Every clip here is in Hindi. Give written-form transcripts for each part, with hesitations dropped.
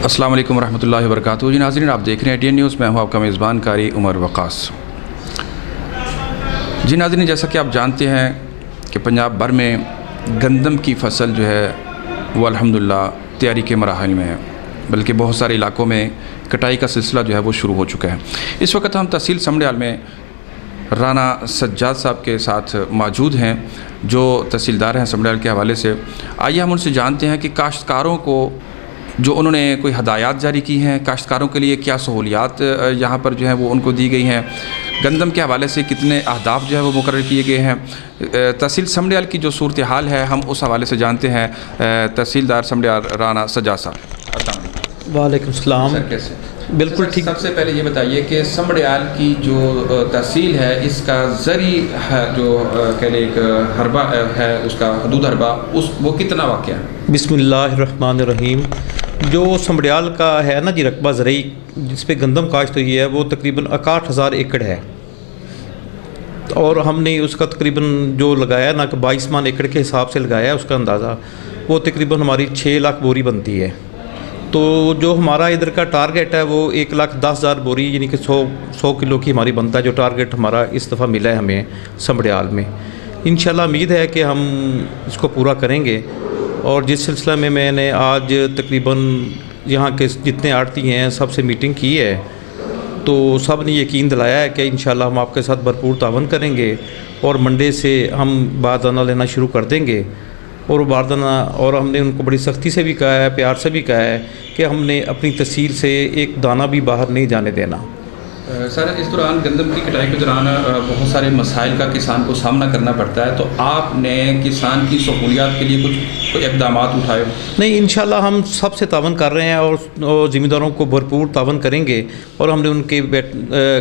अस्सलाम वालेकुम रहमतुल्लाहि व बरकातुहू। जी नाज़रीन, आप देख रहे हैं टीएन न्यूज़। मैं हूँ आपका मेज़बान कारी उमर वक़ास। जी नाज़रीन, जैसा कि आप जानते हैं कि पंजाब भर में गंदम की फ़सल जो है वो अल्हम्दुलिल्लाह तैयारी के मराहल में है, बल्कि बहुत सारे इलाकों में कटाई का सिलसिला जो है वो शुरू हो चुका है। इस वक्त हम तहसील समड़ियाल में राना सज्जाद साहब के साथ मौजूद हैं, जो तहसीलदार हैं समड़ियाल के हवाले से। आइए हम उनसे जानते हैं कि काश्तकारों को जो उन्होंने कोई हदायत जारी की हैं, काश्तकारों के लिए क्या सहूलियात यहाँ पर जो है वो उनको दी गई हैं, गंदम के हवाले से कितने अहदाफ जो है वो मुकर्रर किए गए हैं। तहसील समड़ियाल की जो सूरत हाल है हम उस हवाले से जानते हैं। तहसीलदार समड़ियाल राना सज्जाद साहब। वालेकुम सलाम। सर कैसे? बिल्कुल ठीक। सबसे पहले ये बताइए कि समड़ियाल की जो तहसील है इसका ज़री है जो कह लें एक हरबा है, उसका हदूद हरबा वो कितना वाक़या है? बिस्मिल्लाहिर्रहमानिर्रहीम। जो समड़ियाल का है ना जी रकबा ज़रई जिस पे गंदम काश्त हुई है वो तकरीबन 61,000 एकड़ है, और हमने उसका तकरीबन जो लगाया ना कि 22 मान एकड़ के हिसाब से लगाया है, उसका अंदाज़ा वो तकरीबन हमारी 6 लाख बोरी बनती है। तो जो हमारा इधर का टारगेट है वो 1,10,000 बोरी यानी कि 100 किलो की हमारी बनता है, जो टारगेट हमारा इस दफ़ा मिला है हमें समड़ियाल में। इंशाल्लाह उम्मीद है कि हम इसको पूरा करेंगे। और जिस सिलसिला में मैंने आज तकरीबन यहाँ के जितने आड़ती हैं सबसे मीटिंग की है, तो सब ने यकीन दिलाया है कि इंशाल्लाह हम आपके साथ भरपूर तावन करेंगे और मंडे से हम बारदाना लेना शुरू कर देंगे। और बारदाना, और हमने उनको बड़ी सख्ती से भी कहा है, प्यार से भी कहा है कि हमने अपनी तहसील से एक दाना भी बाहर नहीं जाने देना। सर, इस दौरान गंदम की कटाई के दौरान बहुत सारे मसाइल का किसान को सामना करना पड़ता है, तो आपने किसान की सहूलियात के लिए कोई इक़दाम उठाए? नहीं, इंशाल्लाह हम सबसे तावन कर रहे हैं और ज़िम्मेदारों को भरपूर तावन करेंगे। और हमने उनके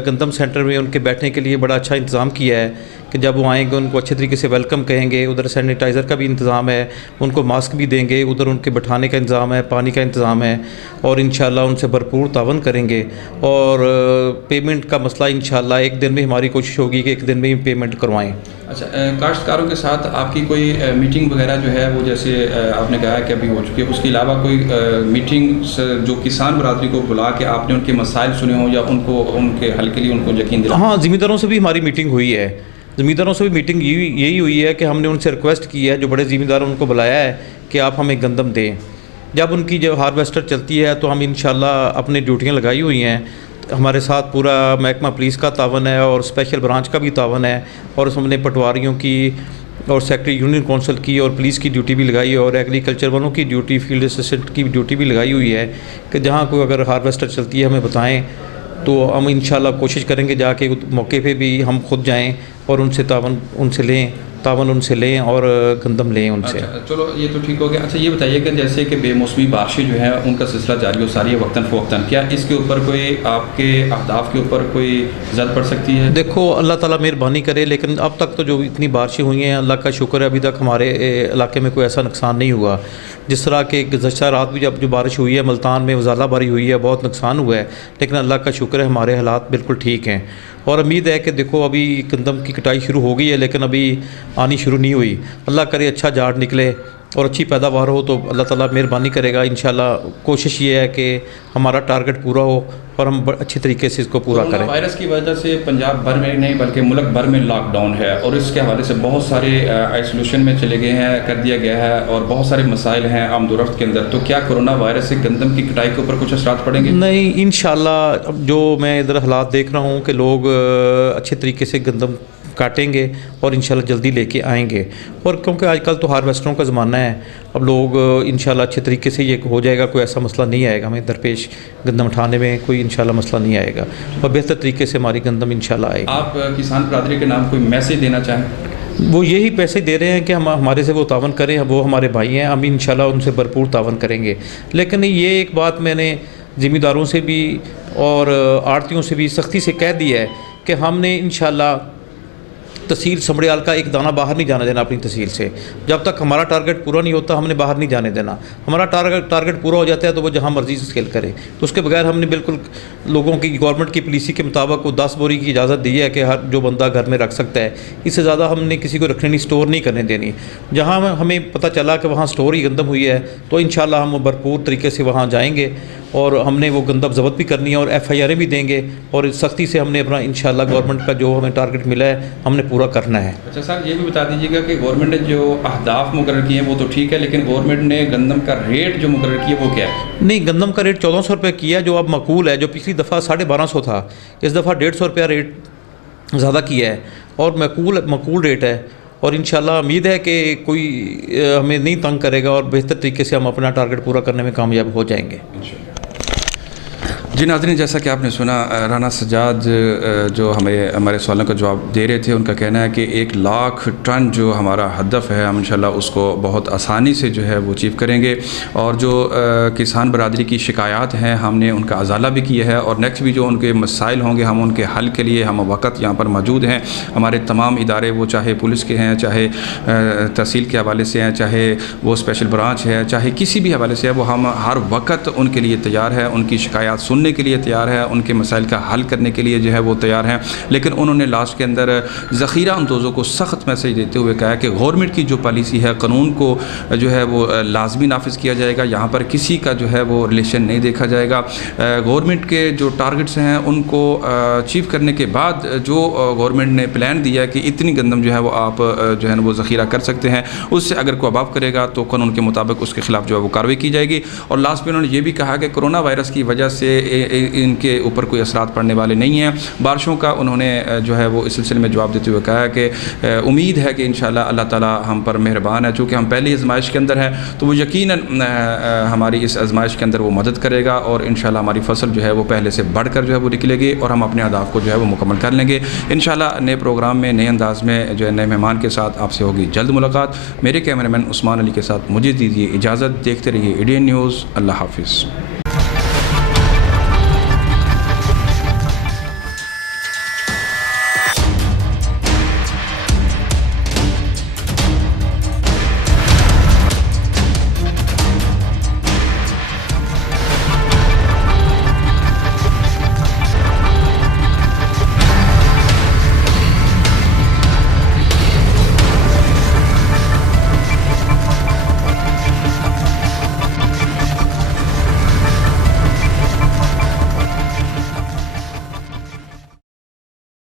गंदम सेंटर में उनके बैठने के लिए बड़ा अच्छा इंतज़ाम किया है कि जब वो आएंगे उनको अच्छे तरीके से वेलकम कहेंगे। उधर सैनिटाइज़र का भी इंतज़ाम है, उनको मास्क भी देंगे, उधर उनके बैठाने का इंतज़ाम है, पानी का इंतज़ाम है, और इंशाल्लाह उनसे भरपूर तावन करेंगे। और पेमेंट का मसला इंशाल्लाह एक दिन में हमारी कोशिश होगी कि एक दिन में ही पेमेंट करवाएं। अच्छा, काश्तकारों के साथ आपकी कोई मीटिंग वगैरह जो है वो जैसे आपने कहा कि अभी हो चुकी है, उसके अलावा कोई मीटिंग जो किसान बरादरी को बुला के आपने उनके मसाइल सुने हों या उनको उनके हल के लिए उनको यकीन दिलाया? हाँ, ज़िम्मेदारों से भी हमारी मीटिंग हुई है। ज़िम्मेदारों से भी मीटिंग यही हुई है कि हमने उनसे रिक्वेस्ट की है, जो बड़े ज़िम्मेदार उनको बुलाया है कि आप हमें गंदम दें। जब उनकी जब हार्वेस्टर चलती है तो हम इंशाल्लाह अपनी ड्यूटियाँ लगाई हुई हैं। हमारे साथ पूरा महकमा पुलिस का तावन है और स्पेशल ब्रांच का भी तावन है, और हमने पटवारियों की और सेक्रेटरी यूनियन काउंसिल की और पुलिस की ड्यूटी भी लगाई है, और एग्रीकल्चर वालों की ड्यूटी, फील्ड असिस्टेंट की ड्यूटी भी लगाई हुई है कि जहाँ कोई अगर हार्वेस्टर चलती है हमें बताएं, तो हम इंशाल्लाह कोशिश करेंगे जाके मौके पे भी हम खुद जाएं और उनसे तावन उनसे लें और गंदम लें उनसे। अच्छा, चलो ये तो ठीक हो गया। अच्छा, ये बताइए कि जैसे कि बेमौसमी बारिशें जो हैं उनका सिलसिला जारी हो सारी है वक्तन फ़वक्तन, क्या इसके ऊपर कोई आपके अहदाफ के ऊपर कोई ज़द पड़ सकती है? देखो, अल्लाह ताला मेहरबानी करे, लेकिन अब तक तो जो इतनी बारिशें हुई हैं अल्लाह का शुक्र है, अभी तक हमारे इलाके में कोई ऐसा नुकसान नहीं हुआ। जिस तरह के गुज़श्ता रात भी जब जो बारिश हुई है मुल्तान में, वज़ाला बारी हुई है, बहुत नुकसान हुआ है, लेकिन अल्लाह का शुक्र है हमारे हालात बिल्कुल ठीक हैं। और उम्मीद है कि देखो अभी गंदम की कटाई शुरू हो गई है, लेकिन अभी आनी शुरू नहीं हुई। अल्लाह करे अच्छा झाड़ निकले और अच्छी पैदावार हो तो अल्लाह ताला मेहरबानी करेगा। इंशाल्लाह कोशिश ये है कि हमारा टारगेट पूरा हो और हम अच्छी तरीके से इसको पूरा करें। वायरस की वजह से पंजाब भर में नहीं बल्कि मुल्क भर में लॉकडाउन है, और इसके हवाले से बहुत सारे आइसोलेशन में चले गए हैं, कर दिया गया है, और बहुत सारे मसाइल हैं आमदोरफ्त के अंदर। तो क्या कोरोना वायरस से गंदम की कटाई के ऊपर कुछ असरात पड़ेंगे? नहीं, इंशाल्लाह जो मैं इधर हालात देख रहा हूँ कि लोग अच्छे तरीके से गंदम काटेंगे और इंशाल्लाह जल्दी लेके आएंगे। और क्योंकि आजकल तो हार्वेस्टरों का ज़माना है, अब लोग इंशाल्लाह अच्छे तरीके से ये हो जाएगा, कोई ऐसा मसला नहीं आएगा, हमें दरपेश गंदम उठाने में कोई इंशाल्लाह मसला नहीं आएगा, और बेहतर तरीके से हमारी गंदम इंशाल्लाह आएगी। आप किसान बरादरी के नाम कोई मैसेज देना चाहें? वो यही पैसे दे रहे हैं कि हम हमारे से वो तावन करें, वो हमारे भाई हैं, हम इंशाल्लाह उनसे भरपूर तावन करेंगे। लेकिन ये एक बात मैंने ज़िम्मेदारों से भी और आड़तियों से भी सख्ती से कह दी है कि हमने इंशाल्लाह तहसील समड़ियाल का एक दाना बाहर नहीं जाने देना अपनी तहसील से। जब तक हमारा टारगेट पूरा नहीं होता हमने बाहर नहीं जाने देना। हमारा टारगेट पूरा हो जाता है तो वो जहाँ मर्जी से स्केल करे। तो उसके बगैर हमने बिल्कुल लोगों की गवर्नमेंट की पॉलिसी के मुताबिक वो 10 बोरी की इजाज़त दी है कि हर जो बंदा घर में रख सकता है, इससे ज़्यादा हमने किसी को रखने नहीं, स्टोर नहीं करने देनी। जहाँ हमें पता चला कि वहाँ स्टोर ही गंदम हुई है तो इंशाल्लाह हम भरपूर तरीके से वहाँ जाएंगे और हमने वो गंदम ज़ब्त भी करनी है और FIR भी देंगे और सख्ती से हमने अपना इंशाल्लाह गवर्नमेंट का जो हमें टारगेट मिला है हमने पूरा करना है। अच्छा सर, ये भी बता दीजिएगा कि गवर्नमेंट ने जो अहदाफ मुकर्रर किए हैं वो तो ठीक है, लेकिन गवर्नमेंट ने गंदम का रेट जो मुकर्रर किया वो क्या है? नहीं, गंदम का रेट 1400 रुपये किया जो अब मकबूल है। जो पिछली दफ़ा 1250 था, इस दफ़ा 150 रुपया रेट ज़्यादा किया है और मकबूल रेट है। और इंशाल्लाह उम्मीद है कि कोई हमें नहीं तंग करेगा और बेहतर तरीके से हम अपना टारगेट पूरा करने में कामयाब हो जाएंगे। जी नाज़रीन, जैसा कि आपने सुना, राना सज्जाद जो हमें हमारे सवालों का जवाब दे रहे थे, उनका कहना है कि 1 लाख टन जो हमारा हदफ है हम इंशाल्लाह उसको बहुत आसानी से जो है वो अचीव करेंगे। और जो किसान बरादरी की शिकायत हैं हमने उनका अजाला भी किया है और नेक्स्ट भी जो उनके मसाइल होंगे हम उनके हल के लिए हम वक्त यहाँ पर मौजूद हैं। हमारे तमाम इदारे, वो चाहे पुलिस के हैं, चाहे तहसील के हवाले से हैं, चाहे वो स्पेशल ब्रांच है, चाहे किसी भी हवाले से है, वो हम हर वक्त उनके लिए तैयार है, उनकी शिकायत सुनने के लिए तैयार है, उनके मसाइल का हल करने के लिए जो है वो तैयार हैं। लेकिन उन्होंने लास्ट के अंदर ज़ख़ीरा अंदोज़ों को सख्त मैसेज देते हुए कहा कि गवर्नमेंट की जो पॉलिसी है, कानून को जो है वो लाजमी नाफिज किया जाएगा, यहाँ पर किसी का जो है वो रिलेशन नहीं देखा जाएगा। गवर्नमेंट के जो टारगेट्स हैं उनको अचीव करने के बाद जो गवर्नमेंट ने प्लान दिया है कि इतनी गंदम जो है वो आप जो है वो ज़ख़ीरा कर सकते हैं, उससे अगर कोई अबाव करेगा तो कानून के मुताबिक उसके खिलाफ जो है वो कार्रवाई की जाएगी। और लास्ट में उन्होंने ये भी कहा कि कोरोना वायरस की वजह से इनके ऊपर कोई असरात पड़ने वाले नहीं हैं। बारिशों का उन्होंने जो है वो इस सिलसिले में जवाब देते हुए कहा है कि उम्मीद है कि इंशाल्लाह अल्लाह ताला हम पर मेहरबान है। चूँकि हम पहली आजमाइश के अंदर हैं तो वो यकीनन हमारी इस आजमाइश के अंदर वो मदद करेगा और इंशाल्लाह हमारी फसल जो है वो पहले से बढ़कर जो है वो निकलेगी और हम अपने अहदाफ को जो है वो मुकम्मल कर लेंगे। इंशाल्लाह नए प्रोग्राम में, नए अंदाज़ में, जो है नए मेहमान के साथ आपसे होगी जल्द मुलाकात। मेरे कैमरामैन उस्मान अली के साथ मुझे दीजिए इजाज़त। देखते रहिए ADN न्यूज़। अल्लाह हाफिज़।